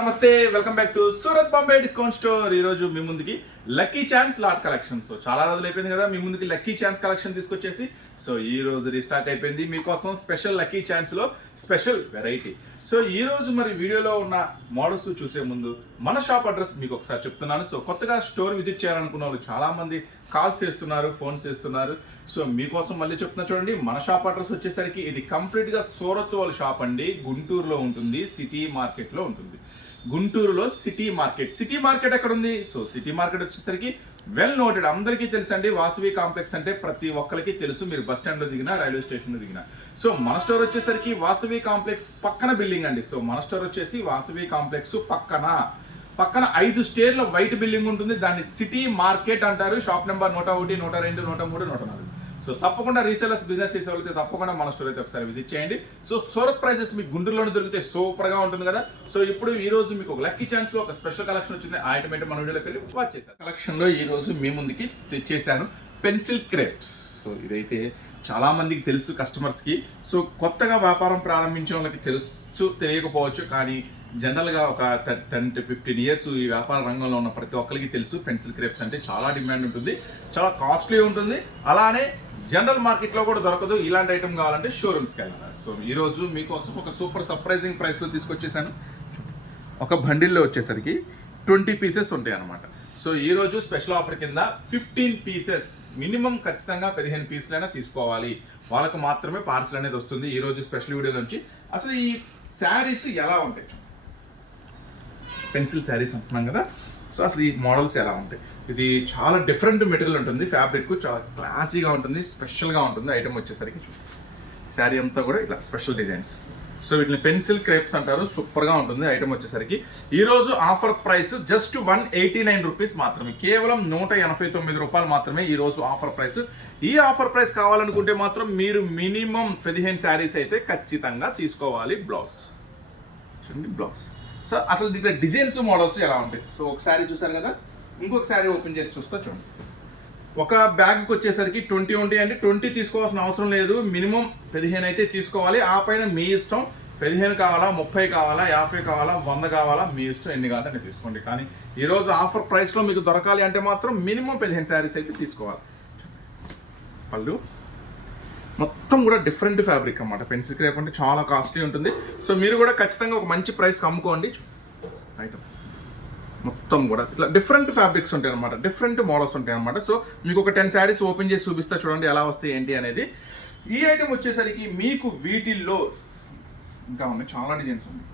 నమస్తే welcome back to Surat Bombay discount store. ఈ రోజు మీ ముందుకి lucky chance lot collection. So చాలా రోజులు అయిపోయింది కదా మీ ముందుకి లక్కీ ఛాన్స్ కలెక్షన్ తీసుకొచ్చేసి. సో ఈ రోజు రీస్టార్ట్ అయిపోయింది. మీకోసం స్పెషల్ లక్కీ ఛాన్స్లో స్పెషల్ వెరైటీ. సో ఈ రోజు మరి వీడియోలో ఉన్న మోడల్స్ చూసే ముందు మన షాప్ అడ్రస్ మీకు ఒకసారి చెప్తున్నాను. సో కొత్తగా స్టోర్ విజిట్ చేయాలనుకున్న వాళ్ళు చాలామంది కాల్స్ చేస్తున్నారు ఫోన్స్ చేస్తున్నారు. సో మీకోసం మళ్ళీ చెప్తున్నా చూడండి మన షాప్ అడ్రస్ వచ్చేసరికి ఇది కంప్లీట్గా సూరత్వాల సూరత్ వాళ్ళ షాప్ అండి. గుంటూరులో ఉంటుంది సిటీ మార్కెట్లో ఉంటుంది. గుంటూరులో సిటీ మార్కెట్ సిటీ మార్కెట్ ఎక్కడ ఉంది సో సిటీ మార్కెట్ వచ్చేసరికి వెల్ నోటెడ్ అందరికీ తెలుసు అండి వాసవి కాంప్లెక్స్ అంటే ప్రతి ఒక్కరికి తెలుసు. మీరు బస్ స్టాండ్ దిగిన దిగినా రైల్వే స్టేషన్లో దిగిన దిగినా. సో మన స్టోర్ వచ్చేసరికి వాసవి కాంప్లెక్స్ పక్కన బిల్డింగ్ అండి. సో మన స్టోర్ వచ్చేసి వాసవి కాంప్లెక్స్ పక్కన. పక్కన ఐదు స్టేర్ల వైట్ బిల్డింగ్ ఉంటుంది. దాన్ని సిటీ మార్కెట్ అంటారు. షాప్ నెంబర్ నూట ఒకటి నూట రెండు నూట మూడు నూట నాలుగు. సో తప్పకుండా రీసేలర్స్ బిజినెస్ చేసే వాళ్ళకి తప్పకుండా మన స్టోర్ అయితే ఒకసారి విజిట్ చేయండి. సో సూరత్ ప్రైసెస్ మీకు గుంటూరులోనే దొరికితే సూపర్గా ఉంటుంది కదా. సో ఇప్పుడు ఈ రోజు మీకు ఒక లక్కీ ఛాన్స్లో ఒక స్పెషల్ కలెక్షన్ వచ్చింది. ఆ ఐటమ్ అయితే మన వీడియోలోకి వెళ్ళి వాచ్ చేశారు. కలెక్షన్లో ఈ రోజు మీ ముందుకి తెచ్చేసాను పెన్సిల్ క్రేప్స్. సో ఇదైతే చాలా మందికి తెలుసు కస్టమర్స్కి. సో కొత్తగా వ్యాపారం ప్రారంభించే వాళ్ళకి తెలుసు తెలియకపోవచ్చు. కానీ జనరల్గా ఒక టెన్ టు ఫిఫ్టీన్ ఇయర్స్ ఈ వ్యాపార రంగంలో ఉన్న ప్రతి ఒక్కరికి తెలుసు పెన్సిల్ క్రేప్స్ అంటే చాలా డిమాండ్ ఉంటుంది చాలా కాస్ట్లీ ఉంటుంది. అలానే జనరల్ మార్కెట్లో కూడా దొరకదు ఇలాంటి ఐటమ్ కావాలంటే షోరూమ్స్కి వెళ్ళాలి. సో ఈరోజు మీకోసం ఒక సూపర్ సర్ప్రైజింగ్ ప్రైస్లో తీసుకొచ్చేసాను. ఒక బండిల్లో వచ్చేసరికి ట్వంటీ పీసెస్ ఉంటాయి అనమాట సో ఈ రోజు స్పెషల్ ఆఫర్ కింద ఫిఫ్టీన్ పీసెస్ మినిమం ఖచ్చితంగా పదిహేను పీసులైనా తీసుకోవాలి. వాళ్ళకు మాత్రమే పార్సల్ అనేది వస్తుంది ఈరోజు స్పెషల్ వీడియో నుంచి అసలు ఈ శారీస్ ఎలా ఉంటాయి? పెన్సిల్ శారీస్ అంటున్నాం కదా. సో అసలు ఈ మోడల్స్ ఎలా ఉంటాయి? ఇది చాలా డిఫరెంట్ మెటీరియల్ ఉంటుంది. ఫ్యాబ్రిక్ చాలా క్లాసీగా ఉంటుంది. స్పెషల్గా ఉంటుంది. ఐటమ్ వచ్చేసరికి శారీ అంతా కూడా ఇలా స్పెషల్ డిజైన్స్ సో వీటిని పెన్సిల్ క్రేప్స్ అంటారు. సూపర్గా ఉంటుంది. ఐటమ్ వచ్చేసరికి ఈరోజు offer price just one eighty nine rupees మాత్రమే. కేవలం నూట ఎనభై తొమ్మిది రూపాయలు మాత్రమే ఈరోజు ఆఫర్ ప్రైస్ ఈ ఆఫర్ ప్రైస్ కావాలనుకుంటే మాత్రం మీరు మినిమం పదిహేను శారీస్ అయితే ఖచ్చితంగా తీసుకోవాలి. బ్లౌజ్ చూడండి బ్లౌజ్ సో అసలు దీంట్లో డిజైన్స్ మోడల్స్ ఎలా ఉంటాయి? సో ఒకసారి చూసారు కదా? ఇంకొకసారి ఓపెన్ చేసి చూస్తా చూడండి. ఒక బ్యాగ్కి వచ్చేసరికి ట్వంటీ ఉంటాయి అంటే ట్వంటీ తీసుకోవాల్సిన అవసరం లేదు. మినిమం పదిహేను అయితే తీసుకోవాలి. ఆ పైన మీ ఇష్టం. పదిహేను కావాలా ముప్పై కావాలా యాభై కావాలా వంద కావాలా మీ ఇష్టం ఎన్ని కావాలంటే తీసుకోండి. కానీ ఈరోజు ఆఫర్ ప్రైస్లో మీకు దొరకాలి అంటే మాత్రం మినిమం పదిహేను శారీస్ అయితే తీసుకోవాలి. పళ్ళు. మొత్తం కూడా డిఫరెంట్ ఫ్యాబ్రిక్ అన్నమాట. పెన్సిల్ క్రేప్ అంటే చాలా కాస్ట్లీ ఉంటుంది. సో మీరు కూడా ఖచ్చితంగా ఒక మంచి ప్రైస్కి అమ్ముకోండి. ఐటమ్ మొత్తం కూడా. ఇట్లా డిఫరెంట్ ఫ్యాబ్రిక్స్ ఉంటాయి అనమాట డిఫరెంట్ మోడల్స్ ఉంటాయి అనమాట సో మీకు ఒక టెన్ శారీస్ ఓపెన్ చేసి చూపిస్తా చూడండి ఎలా వస్తాయి ఏంటి అనేది. ఈ ఐటమ్ వచ్చేసరికి మీకు వీటిల్లో ఇంకా ఉన్నాయి. చాలా డిజైన్స్ ఉన్నాయి.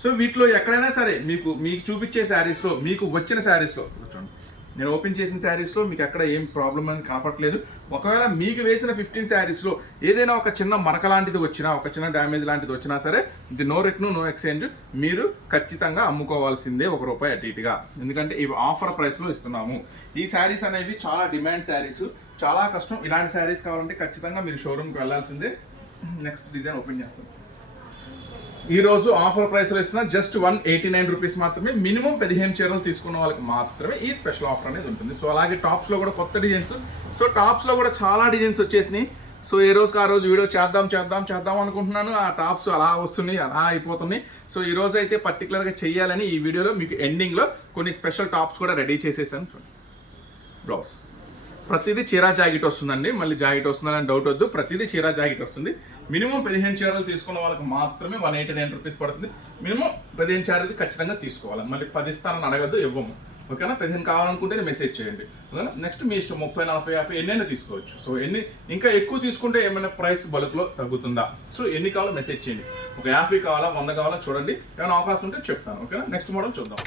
సో వీటిలో ఎక్కడైనా సరే మీకు మీకు చూపించే శారీస్లో మీకు వచ్చిన శారీస్లో చూడండి. నేను ఓపెన్ చేసిన శారీస్లో మీకు ఎక్కడ ఏం ప్రాబ్లం అని కాపట్లేదు ఒకవేళ మీకు వేసిన ఫిఫ్టీన్ శారీస్లో ఏదైనా ఒక చిన్న మరక లాంటిది వచ్చినా ఒక చిన్న డ్యామేజ్ లాంటిది వచ్చినా సరే ఇది నో రిటర్న్ నో ఎక్స్చేంజ్ మీరు ఖచ్చితంగా అమ్ముకోవాల్సిందే ఒక రూపాయి అటు ఇటుగా. ఎందుకంటే ఇవి ఆఫర్ ప్రైస్లో ఇస్తున్నాము. ఈ శారీస్ అనేవి చాలా డిమాండ్ శారీస్. చాలా కష్టం. ఇలాంటి శారీస్ కావాలంటే ఖచ్చితంగా మీరు షోరూమ్కి వెళ్ళాల్సిందే. నెక్స్ట్ డిజైన్ ఓపెన్ చేస్తాం. ఈరోజు ఆఫర్ ప్రైస్లో ఇస్తున్న just one eighty nine rupees మాత్రమే మినిమం పదిహేను చీరలు తీసుకున్న వాళ్ళకి మాత్రమే ఈ స్పెషల్ ఆఫర్ అనేది ఉంటుంది. సో అలాగే టాప్స్లో కూడా కొత్త డిజైన్స్ సో టాప్స్లో కూడా చాలా డిజైన్స్ వచ్చేసినాయి. సో ఏ రోజుకి ఆ రోజు వీడియో చేద్దాం చేద్దాం చేద్దాం అనుకుంటున్నాను. ఆ టాప్స్ అలా వస్తున్నాయి అలా అయిపోతున్నాయి. సో ఈ రోజు అయితే పర్టికులర్గా చేయాలని ఈ వీడియోలో మీకు ఎండింగ్లో కొన్ని స్పెషల్ టాప్స్ కూడా రెడీ చేసేసాను బ్లౌజ్ ప్రతిదీ చీరా జాకెట్ వస్తుందండి. మళ్ళీ జాకెట్ వస్తుందని డౌట్ వద్దు. ప్రతిదీ చీరా జాకెట్ వస్తుంది. మినిమం పదిహేను చీరలు తీసుకున్న వాళ్ళకి మాత్రమే వన్ ఎయిటీ నైన్ రూపీస్ పడుతుంది. మినిమం పదిహేను చీరది ఖచ్చితంగా తీసుకోవాలి. మళ్ళీ పది ఇస్తానని అడగద్దు ఇవ్వము. ఓకేనా? పదిహేను కావాలనుకుంటే మెసేజ్ చేయండి. ఓకేనా? నెక్స్ట్ మీ ఇష్టం ముప్పై నలభై యాభై ఎన్నైనా తీసుకోవచ్చు. సో ఎన్ని ఇంకా ఎక్కువ తీసుకుంటే ఏమైనా ప్రైస్ బల్క్లో తగ్గుతుందా? సో ఎన్ని కావాలో మెసేజ్ చేయండి. ఒక యాభై కావాలా వంద కావాలా చూడండి. ఏమైనా అవకాశం ఉంటే చెప్తాను. ఓకేనా? నెక్స్ట్ మోడల్ చూద్దాం.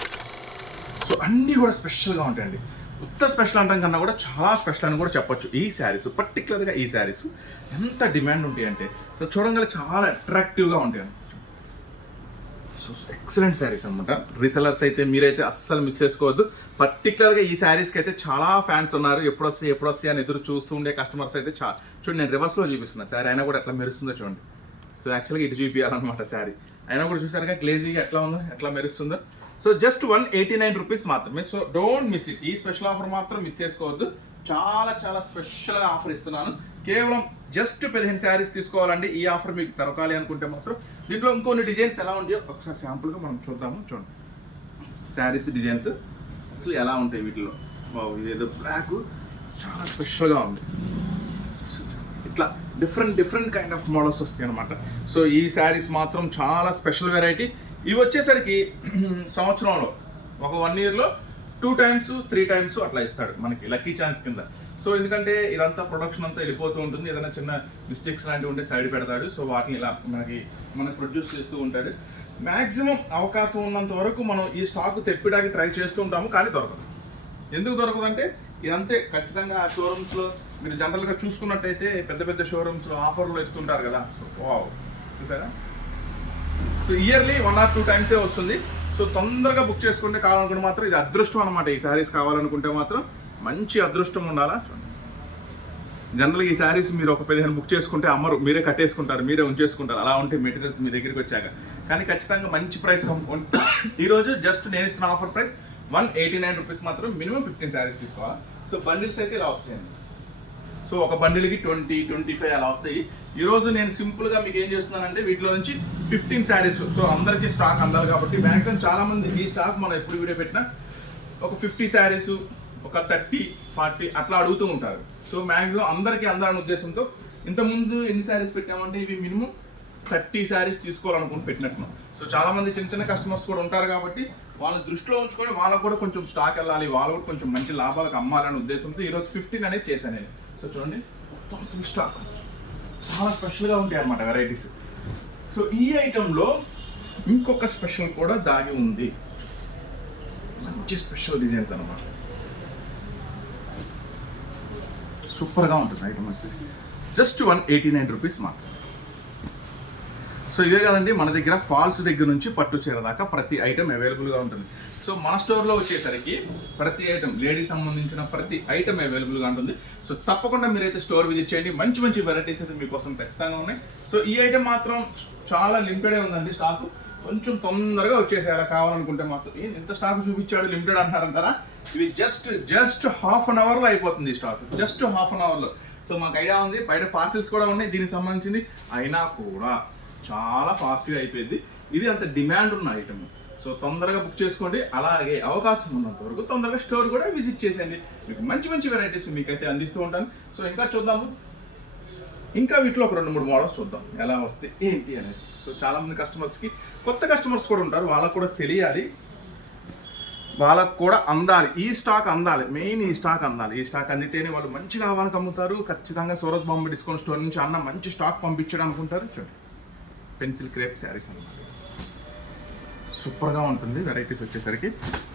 సో అన్నీ కూడా స్పెషల్గా ఉంటాయండి. ఉత్త స్పెషల్ అంటాం కన్నా కూడా చాలా స్పెషల్ అని కూడా చెప్పొచ్చు. ఈ శారీస్ పర్టికులర్గా ఈ శారీస్ ఎంత డిమాండ్ ఉంటాయి అంటే సో చూడంగానే చాలా అట్రాక్టివ్గా ఉంటాయి. సో ఎక్సలెంట్ శారీస్ అనమాట రీసెలర్స్ అయితే మీరైతే అస్సలు మిస్ చేసుకోవద్దు. పర్టికులర్గా ఈ శారీస్కి అయితే చాలా ఫ్యాన్స్ ఉన్నారు. ఎప్పుడు వస్తాయి ఎప్పుడు వస్తాయి అని ఎదురు చూస్తూ ఉండే కస్టమర్స్ అయితే చా చూడండి నేను రివర్స్లో చూపిస్తున్నా. శారీ అయినా కూడా ఎట్లా మెరుస్తుందో చూడండి. సో యాక్చువల్గా ఇటు చూపించాలన్నమాట శారీ. అయినా కూడా చూసారుగా గ్లేజీగా ఎట్లా ఉందో ఎట్లా మెరుస్తుందో. So just one eighty nine rupees మాత్రమే. సో డోంట్ మిస్ ఇట్ ఈ స్పెషల్ ఆఫర్ మాత్రం మిస్ చేసుకోవద్దు. చాలా చాలా స్పెషల్గా ఆఫర్ ఇస్తున్నాను. కేవలం జస్ట్ పదిహేను శారీస్ తీసుకోవాలండి. ఈ ఆఫర్ మీకు దొరకాలి అనుకుంటే మాత్రం. దీంట్లో ఇంకొన్ని డిజైన్స్ ఎలా ఉంటాయో ఒకసారి శాంపుల్గా మనం చూద్దాము. చూడండి. శారీస్ డిజైన్స్ అసలు ఎలా ఉంటాయి వీటిలో? వావ్, ఇదేదో బ్లాక్ చాలా స్పెషల్గా ఉంది. ఇట్లా different different kind of models వస్తాయి అనమాట సో ఈ శారీస్ మాత్రం చాలా స్పెషల్ వెరైటీ ఇవి వచ్చేసరికి సంవత్సరంలో ఒక వన్ ఇయర్లో టూ టైమ్స్ త్రీ టైమ్స్ అట్లా ఇస్తాడు మనకి లక్కీ ఛాన్స్ కింద. సో ఎందుకంటే ఇదంతా ప్రొడక్షన్ అంతా వెళ్ళిపోతూ ఉంటుంది ఏదైనా చిన్న మిస్టేక్స్ లాంటివి ఉంటే సైడ్ పెడతాడు. సో వాటిని ఇలా మనకి మనకి ప్రొడ్యూస్ చేస్తూ ఉంటాడు. మ్యాక్సిమం అవకాశం ఉన్నంత వరకు మనం ఈ స్టాక్ తెప్పడానికి ట్రై చేస్తూ ఉంటాము కానీ దొరకదు. ఎందుకు దొరకదంటే ఇదంతే ఖచ్చితంగా ఆ షోరూమ్స్లో మీరు జనరల్గా చూసుకున్నట్టయితే పెద్ద పెద్ద షోరూమ్స్లో ఆఫర్లు ఇస్తుంటారు కదా. సో వావ్ చూసారా? So yearly one or two టైమ్సే వస్తుంది. సో తొందరగా బుక్ చేసుకుంటే కావాలనుకుంటే మాత్రం ఇది అదృష్టం అనమాట ఈ శారీస్ కావాలనుకుంటే మాత్రం మంచి అదృష్టం ఉండాలా? జనరల్గా ఈ శారీస్ మీరు ఒక పదిహేను బుక్ చేసుకుంటే అమ్మరు. మీరే కట్టేసుకుంటారు. మీరే ఉంచేసుకుంటారు. అలా ఉంటే మెటీరియల్స్ మీ దగ్గరికి వచ్చాక. కానీ ఖచ్చితంగా మంచి ప్రైస్ ఈరోజు జస్ట్ నేను ఇస్తున్న offer price one eighty nine rupees మాత్రం మినిమం ఫిఫ్టీన్ శారీస్ తీసుకోవాలి? సో బండిల్స్ అయితే ఇలా వస్తాయండి. సో ఒక బండిల్కి ట్వంటీ ట్వంటీ ఫైవ్ అలా వస్తాయి. ఈరోజు నేను సింపుల్గా మీకు ఏం చేస్తున్నానంటే వీటిలో నుంచి ఫిఫ్టీన్ శారీస్ సో అందరికీ స్టాక్ అందాలి కాబట్టి మ్యాక్సిమం చాలా మంది ఈ స్టాక్ మనం ఎప్పుడు వీడియో పెట్టినా ఒక ఫిఫ్టీ శారీస్ ఒక థర్టీ ఫార్టీ అట్లా అడుగుతూ ఉంటారు. సో మ్యాక్సిమం అందరికీ అందాలనే ఉద్దేశంతో ఇంతకుముందు ఎన్ని శారీస్ పెట్టామంటే ఇవి మినిమం థర్టీ శారీస్ తీసుకోవాలనుకుని పెట్టినట్టున్నాం. సో చాలా మంది చిన్న చిన్న కస్టమర్స్ కూడా ఉంటారు కాబట్టి వాళ్ళని దృష్టిలో ఉంచుకొని వాళ్ళకు కూడా కొంచెం స్టాక్ వెళ్ళాలి వాళ్ళు కూడా కొంచెం మంచి లాభాలకు అమ్మాలనే ఉద్దేశంతో ఈరోజు ఫిఫ్టీన్ అనేది చేశాను నేను. సో చూడండి. మొత్తం ఫుల్ స్టాక్ చాలా స్పెషల్గా ఉంటాయి అన్నమాట వెరైటీస్ సో ఈ ఐటెంలో ఇంకొక స్పెషల్ కూడా దాగి ఉంది. మంచి స్పెషల్ డిజైన్స్ అన్నమాట. సూపర్గా ఉంటుంది ఐటమ్ వచ్చేసి just one eighty nine rupees మాత్రం సో ఇవే కదండి మన దగ్గర ఫాల్స్ దగ్గర నుంచి పట్టు చీర దాకా ప్రతి ఐటెం అవైలబుల్గా ఉంటుంది. సో మన స్టోర్లో వచ్చేసరికి ప్రతి ఐటెం లేడీస్ సంబంధించిన ప్రతి ఐటెం అవైలబుల్గా ఉంటుంది. సో తప్పకుండా మీరైతే స్టోర్ విజిట్ చేయండి. మంచి మంచి వెరైటీస్ అయితే మీకోసం ఖచ్చితంగా ఉన్నాయి. సో ఈ ఐటెం మాత్రం చాలా లిమిటెడే ఉందండి స్టాక్ కొంచెం తొందరగా వచ్చేసేయాలి కావాలనుకుంటే మాత్రం ఎంత స్టాక్ చూపించాడు లిమిటెడ్ అంటారంటారా? ఇది జస్ట్ జస్ట్ హాఫ్ అన్ అవర్లో అయిపోతుంది ఈ స్టాక్ జస్ట్ హాఫ్ అన్ అవర్లో సో మాకు ఐడియా ఉంది. బయట పార్సిల్స్ కూడా ఉన్నాయి. దీనికి సంబంధించింది అయినా కూడా. చాలా ఫాస్ట్గా అయిపోయింది. ఇది అంత డిమాండ్ ఉన్న ఐటమ్ సో తొందరగా బుక్ చేసుకోండి. అలాగే అవకాశం ఉన్నంత వరకు తొందరగా స్టోర్ కూడా విజిట్ చేసేయండి. మీకు మంచి మంచి వెరైటీస్ మీకైతే అందిస్తూ ఉంటాను. సో ఇంకా చూద్దాము. ఇంకా వీటిలో ఒక రెండు మూడు మోడల్స్ చూద్దాం. ఎలా వస్తే ఏంటి అనేది. సో చాలామంది కస్టమర్స్కి కొత్త కస్టమర్స్ కూడా ఉంటారు. వాళ్ళకు కూడా తెలియాలి. వాళ్ళకు కూడా అందాలి. ఈ స్టాక్ అందాలి. మెయిన్ ఈ స్టాక్ అందాలి. ఈ స్టాక్ అందితేనే వాళ్ళు మంచి లాభానికి అమ్ముతారు. ఖచ్చితంగా సూరత్ బాంబే డిస్కౌంట్ స్టోర్ నుంచి అన్న మంచి స్టాక్ పంపించడం అనుకుంటారు. చూడండి. పెన్సిల్ క్రేప్ శారీస్ అనమాట సూపర్గా ఉంటుంది వెరైటీస్ వచ్చేసరికి.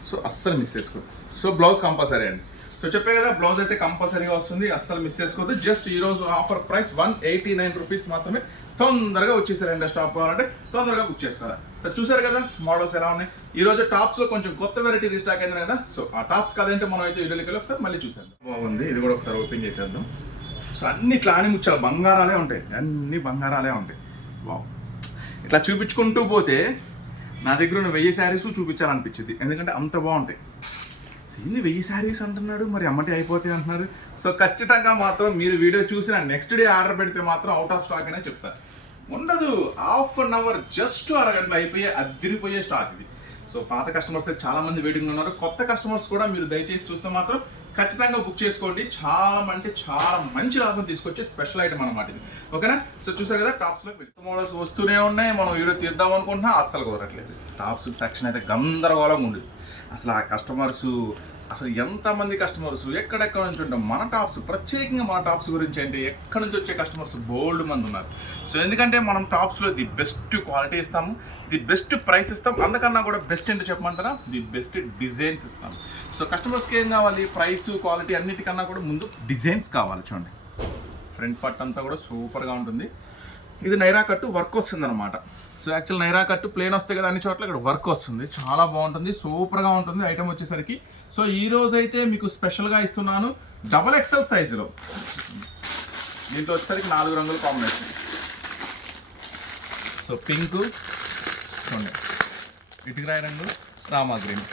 సో అస్సలు మిస్ చేసుకోదు సో బ్లౌజ్ కంపల్సరీ అండి. సో చెప్పే కదా బ్లౌజ్ అయితే కంపల్సరీగా వస్తుంది అస్సలు మిస్ చేసుకోవద్దు. జస్ట్ ఈరోజు offer price one eighty nine rupees మాత్రమే తొందరగా వచ్చేసారండి స్టాప్ కావాలంటే తొందరగా బుక్ చేసుకోవాలి. సో చూసారు కదా మోడల్స్ ఎలా ఉన్నాయి. ఈ రోజు టాప్స్ కొంచెం కొత్త వెరైటీ రీస్టాక్ అయింది కదా సో ఆ టాప్స్ కదంటే మనం అయితే వీడియోకి వెళ్ళి ఒకసారి మళ్ళీ చూసేద్దాం. బాగుంది ఇది కూడా ఒకసారి ఓపెన్ చేసేద్దాం. సో అన్ని ఇట్లా అని ముచ్చాలు బంగారాలే ఉంటాయి అన్ని బంగారాలే ఉంటాయి. బాగు ఇట్లా చూపించుకుంటూ పోతే నా దగ్గర ఉన్న వెయ్యి శారీస్ చూపించాలనిపించింది. ఎందుకంటే అంత బాగుంటాయి. ఇది వెయ్యి శారీస్ అంటున్నాడు మరి అమ్మటి అయిపోతాయి అంటున్నారు సో ఖచ్చితంగా మాత్రం మీరు వీడియో చూసిన నెక్స్ట్ డే ఆర్డర్ పెడితే మాత్రం అవుట్ ఆఫ్ స్టాక్ అనే చెప్తారు ఉండదు. హాఫ్ అన్ అవర్ జస్ట్ అరగంటలో అయిపోయే అద్దరిపోయే స్టాక్ ఇది. సో పాత కస్టమర్స్ అయితే చాలా మంది వెయిటింగ్ ఉన్నారు. కొత్త కస్టమర్స్ కూడా మీరు దయచేసి చూస్తే మాత్రం ఖచ్చితంగా బుక్ చేసుకోండి. చాలా అంటే చాలా మంచి లాభం తీసుకొచ్చే స్పెషల్ ఐటమ్ అనమాట ఇది. ఓకేనా? సో చూసారు కదా టాప్స్లో మోడల్స్ వస్తూనే ఉన్నాయి. మనం వీడియో తీద్దాం అనుకుంటున్నా అస్సలు కుదరట్లేదు. టాప్స్ సెక్షన్ అయితే గందరగోళంగా ఉంది. అసలు ఆ కస్టమర్స్ అసలు ఎంతమంది కస్టమర్స్ ఎక్కడెక్కడ నుంచి ఉంటాం? మన టాప్స్ ప్రత్యేకంగా మన టాప్స్ గురించి అంటే ఎక్కడి నుంచి వచ్చే కస్టమర్స్ బోల్డ్ మంది ఉన్నారు. సో ఎందుకంటే మనం టాప్స్లో ది బెస్ట్ క్వాలిటీ ఇస్తాము ది బెస్ట్ ప్రైస్ ఇస్తాం అందుకన్నా కూడా బెస్ట్ ఏంటో చెప్పమంటారా? ది బెస్ట్ డిజైన్స్ ఇస్తాం సో కస్టమర్స్కి ఏం కావాలి? ప్రైస్ క్వాలిటీ అన్నిటికన్నా కూడా ముందు డిజైన్స్ కావాలి చూడండి. ఫ్రంట్ పార్ట్ అంతా కూడా సూపర్గా ఉంటుంది. ఇది నైరా కట్టు వర్క్ వస్తుంది అనమాట సో యాక్చువల్ నైరా కట్టు ప్లేన్ వస్తే కదా అన్ని చోట్ల ఇక్కడ వర్క్ వస్తుంది. చాలా బాగుంటుంది సూపర్గా ఉంటుంది. ఐటమ్ వచ్చేసరికి సో ఈ రోజు అయితే మీకు స్పెషల్గా ఇస్తున్నాను డబల్ ఎక్సెల్ సైజులో. దీంట్లో వచ్చేసరికి నాలుగు రంగుల కాంబినేషన్. సో పింక్ చూడండి ఇటుకరాయి రంగు రామా గ్రీన్.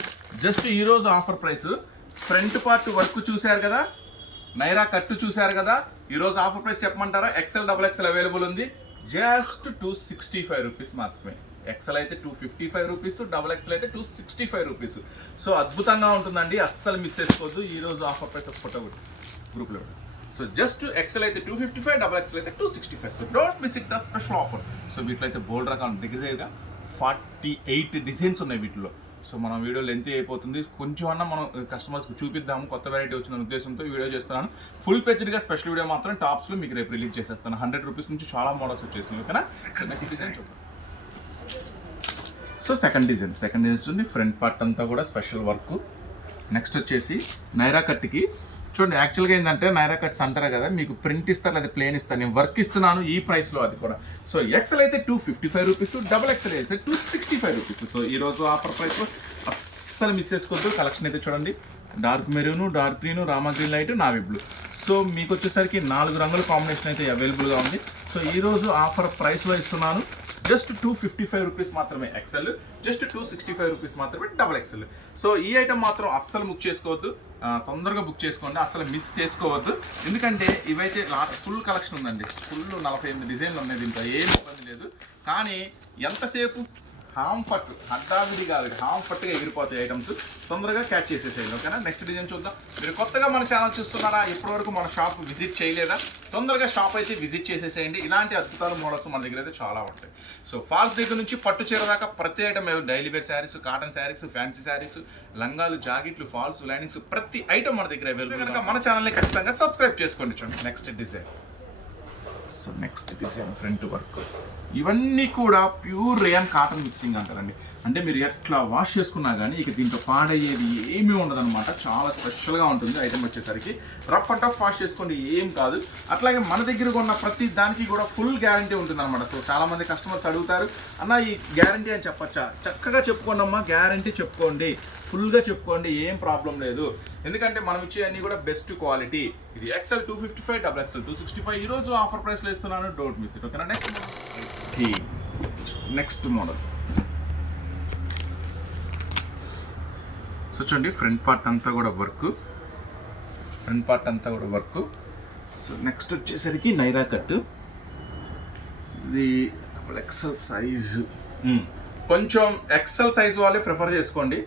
జస్ట్ ఈరోజు offer price. Front part work చూశారు కదా? నైరా కట్టు చూశారు కదా? ఈరోజు ఆఫర్ ప్రైస్ చెప్పమంటారా? ఎక్సెల్ డబల్ ఎక్సెల్ అవైలబుల్ ఉంది. Just two sixty five rupees మాత్రమే. ఎక్సెల్ అయితే two fifty five rupees double XL అయితే two sixty five rupees so అద్భుతంగా ఉంటుందండి. అస్సలు మిస్ చేసుకోవద్దు. ఈ రోజు ఆఫర్ ప్రైస్ ఒక ఫోటో గ్రూప్లో సో జస్ట్ ఎక్సెల్ అయితే two fifty five double XL అయితే two sixty five so don't miss it the special offer so వీటిలో అయితే బోల్డ్ రకాలు దగ్గర ఫార్టీ ఎయిట్ డిజైన్స్ ఉన్నాయి వీటిలో. సో మన వీడియో లెంత్ అయిపోతుంది. కొంచెం అన్న మనం కస్టమర్స్కి చూపిద్దాము. కొత్త వెరైటీ వచ్చిన ఉద్దేశంతో ఈ వీడియో చేస్తున్నాను. ఫుల్ పేజ్డ్గా స్పెషల్ వీడియో మాత్రం టాప్స్లో మీకు రేపు రిలీజ్ చేసేస్తాను. హండ్రెడ్ రూపీస్ నుంచి చాలా మోడల్స్ వచ్చేసినాయి. ఓకేనా? నెక్స్ట్ చూద్దాం. So second design second design ఉంది ఫ్రంట్ పార్ట్ అంతా కూడా స్పెషల్ వర్క్ నెక్స్ట్ వచ్చేసి నైరా కట్కి చూడండి యాక్చువల్గా ఏంటంటే నైరా కట్స్ అంటారు కదా మీకు ప్రింట్ ఇస్తారు లేదా ప్లేన్ ఇస్తాను నేను వర్క్ ఇస్తున్నాను ఈ ప్రైస్లో అది కూడా. సో ఎక్సెల్ అయితే two fifty five rupees double XL అయితే two sixty five rupees so ఈ రోజు ఆఫర్ ప్రైస్లో అస్సలు మిస్ చేసుకోవద్దు. కలెక్షన్ అయితే చూడండి. Dark maroon dark green Rama green light navy blue so మీకు వచ్చేసరికి నాలుగు రంగుల కాంబినేషన్ అయితే అవైలబుల్గా ఉంది. సో ఈ రోజు ఆఫర్ ప్రైస్లో ఇస్తున్నాను. Just two fifty five rupees మాత్రమే XL just two sixty five rupees మాత్రమే డబల్ ఎక్సెల్ సో ఈ ఐటమ్ మాత్రం అస్సలు బుక్ చేసుకోవద్దు. తొందరగా బుక్ చేసుకోండి అసలు మిస్ చేసుకోవద్దు. ఎందుకంటే ఇవైతే ఫుల్ కలెక్షన్ ఉందండి. ఫుల్ నలభై ఎనిమిది డిజైన్లు ఉన్నాయి దీంట్లో ఏం ఇబ్బంది లేదు. కానీ ఎంతసేపు హాంఫర్ట్ హడ్డావిడి కాదు హాంఫర్ట్గా ఎగిరిపోతాయి ఐటమ్స్. తొందరగా క్యాచ్ చేసేసేయండి ఓకేనా? నెక్స్ట్ డిజైన్ చూద్దాం. మీరు కొత్తగా మన ఛానల్ చూస్తున్నారా? ఇప్పటివరకు మన షాప్ విజిట్ చేయలేదా? తొందరగా షాప్ అయితే విజిట్ చేసేసేయండి. ఇలాంటి అద్భుతాలు మోడల్స్ మన దగ్గర అయితే చాలా ఉంటాయి. సో ఫాల్స్ దగ్గర నుంచి పట్టు చీర దాకా ప్రతి item daily wear sarees cotton sarees fancy sarees లంగాలు జాకెట్లు ఫాల్స్ లైనింగ్స్ ప్రతి ఐటమ్ మన దగ్గర అవైలబుల్ కనుక మన ఛానల్ని ఖచ్చితంగా సబ్స్క్రైబ్ చేసుకోండి చూడండి. Next design so next design front work ఇవన్నీ కూడా ప్యూర్ రేయన్ కాటన్ మిక్సింగ్ అంటారండి. అంటే మీరు ఎట్లా వాష్ చేసుకున్నా కానీ ఇక దీంట్లో పాడయ్యేది ఏమీ ఉండదన్నమాట. చాలా స్పెషల్గా ఉంటుంది ఐటమ్ వచ్చేసరికి. రఫ్ అండ్ టఫ్ వాష్ చేసుకోండి ఏం కాదు. అట్లాగే మన దగ్గర ఉన్న ప్రతి దానికి కూడా ఫుల్ గ్యారంటీ ఉంటుంది అనమాట సో చాలామంది కస్టమర్స్ అడుగుతారు అన్న ఈ గ్యారంటీ అని చెప్పచ్చా? చక్కగా చెప్పుకోండి అమ్మా గ్యారంటీ చెప్పుకోండి. ఫుల్గా చెప్పుకోండి ఏం ప్రాబ్లం లేదు. ఎందుకంటే మనం ఇచ్చే అన్ని కూడా బెస్ట్ క్వాలిటీ. ఇది XL two fifty five double XL two sixty five ఈరోజు రోజు ఆఫర్ ప్రైస్లో ఇస్తున్నాను. Don't miss it. ఓకేనా? Next next model. సో చూడండి ఫ్రంట్ పార్ట్ అంతా కూడా వర్క్ ఫ్రంట్ పార్ట్ అంతా కూడా వర్క్ సో నెక్స్ట్ వచ్చేసరికి నైరా కట్ ఇది ఎక్సెల్ సైజు కొంచెం ఎక్సెల్ సైజ్ వాళ్ళే ప్రిఫర్ చేసుకోండి.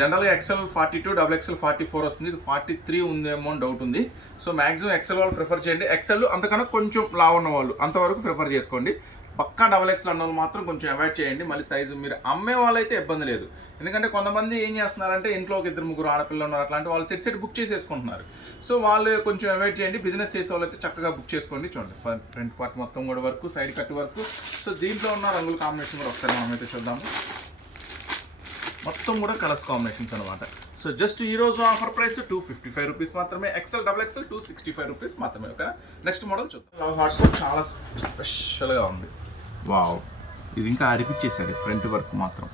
జనరల్గా XL forty two double XL forty four వస్తుంది. ఇది ఫార్టీ త్రీ ఉందేమో అని డౌట్ ఉంది. సో మాక్సిమం ఎక్సెల్ వాళ్ళు ప్రిఫర్ చేయండి. ఎక్సెల్ అంతకన్నా కొంచెం లావు ఉన్న వాళ్ళు అంతవరకు ప్రిఫర్ చేసుకోండి. పక్కా డబల్ ఎక్స్ఎల్ అన్నోళ్ళు మాత్రం కొంచెం అవాయిడ్ చేయండి. మళ్ళీ సైజు మీరు అమ్మే వాళ్ళైతే ఇబ్బంది లేదు. ఎందుకంటే కొంతమంది ఏం చేస్తున్నారంటే ఇంట్లో ఒక ఇద్దరు ముగ్గురు ఆడపిల్లలు ఉన్నారు. అట్లాంటి వాళ్ళు సెట్ సెట్ బుక్ చేసేసుకుంటున్నారు. సో వాళ్ళు కొంచెం అవాయిడ్ చేయండి. బిజినెస్ చేసే వాళ్ళు అయితే చక్కగా బుక్ చేసుకోండి. చూడండి. ఫ్రంట్ పార్ట్ మొత్తం కూడా work side cut work so దీంట్లో ఉన్న రంగుల కాంబినేషన్ కూడా ఒకసారి మనం అయితే చూద్దాము. మొత్తం కూడా కలర్స్ కాంబినేషన్స్ అనమాట సో జస్ట్ ఈ రోజు offer price two fifty five rupees మాత్రమే XL double XL two sixty five rupees మాత్రమే. ఓకే నెక్స్ట్ మోడల్ చూద్దాం. లవ్ హార్ట్స్ చాలా స్పెషల్గా ఉంది. వావ్. ఇది ఇంకా అరిపించేసాడు ఫ్రంట్ వర్క్ మాత్రం.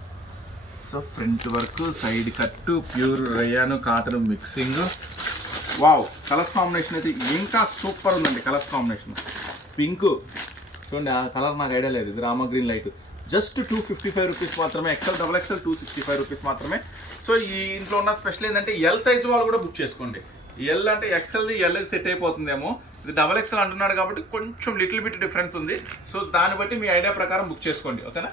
So front work side cut pure rayon cotton mixing. Wow. Colours combination అయితే ఇంకా సూపర్ ఉందండి కలర్స్ కాంబినేషన్. పింక్. చూడండి ఆ కలర్ నాకు ఐడియా లేదు ఇది Rama green light. Just two fifty five rupees మాత్రమే XL double XL two sixty five rupees మాత్రమే. సో ఈ ఇంట్లో ఉన్న స్పెషల్ ఏంటంటే ఎల్ సైజ్ వాళ్ళు కూడా బుక్ చేసుకోండి. ఎల్ అంటే ఎక్సెల్ది ఎల్కి సెట్ అయిపోతుందేమో. ఇది డబల్ ఎక్సెల్ అంటున్నాడు కాబట్టి కొంచెం లిటిల్ బిట్ డిఫరెన్స్ ఉంది. సో దాన్ని బట్టి మీ ఐడియా ప్రకారం బుక్ చేసుకోండి. ఓకేనా?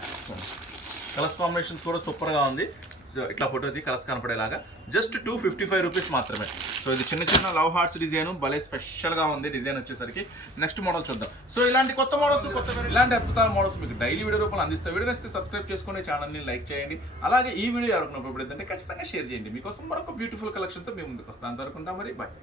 కలర్స్ కాంబినేషన్స్ కూడా సూపర్గా ఉంది. సో ఇట్లా ఫోటో అది colours కనపడేలాగా. Just two fifty five rupees మాత్రమే. సో ఇది చిన్న చిన్న లవ్ హార్ట్స్ డిజైన్ భలే స్పెషల్గా ఉంది డిజైన్ వచ్చేసరికి. నెక్స్ట్ మోడల్ చూద్దాం. సో ఇలాంటి కొత్త మోడల్స్ కొత్త ఇలాంటి అద్భుతాల మోడల్స్ మీకు డైలీ వీడియో రూపంలో అందిస్తే. వీడియో వస్తే సబ్స్క్రైబ్ చేసుకుని ఛానల్ని లైక్ చేయండి. అలాగే ఈ వీడియో ఎవరికి ఏంటంటే ఖచ్చితంగా షేర్ చేయండి. మీకోసం మరొక బ్యూటిఫుల్ కలెక్షన్తో మేము ముందుకు వస్తాం. అంతవరకు మరి. బాయ్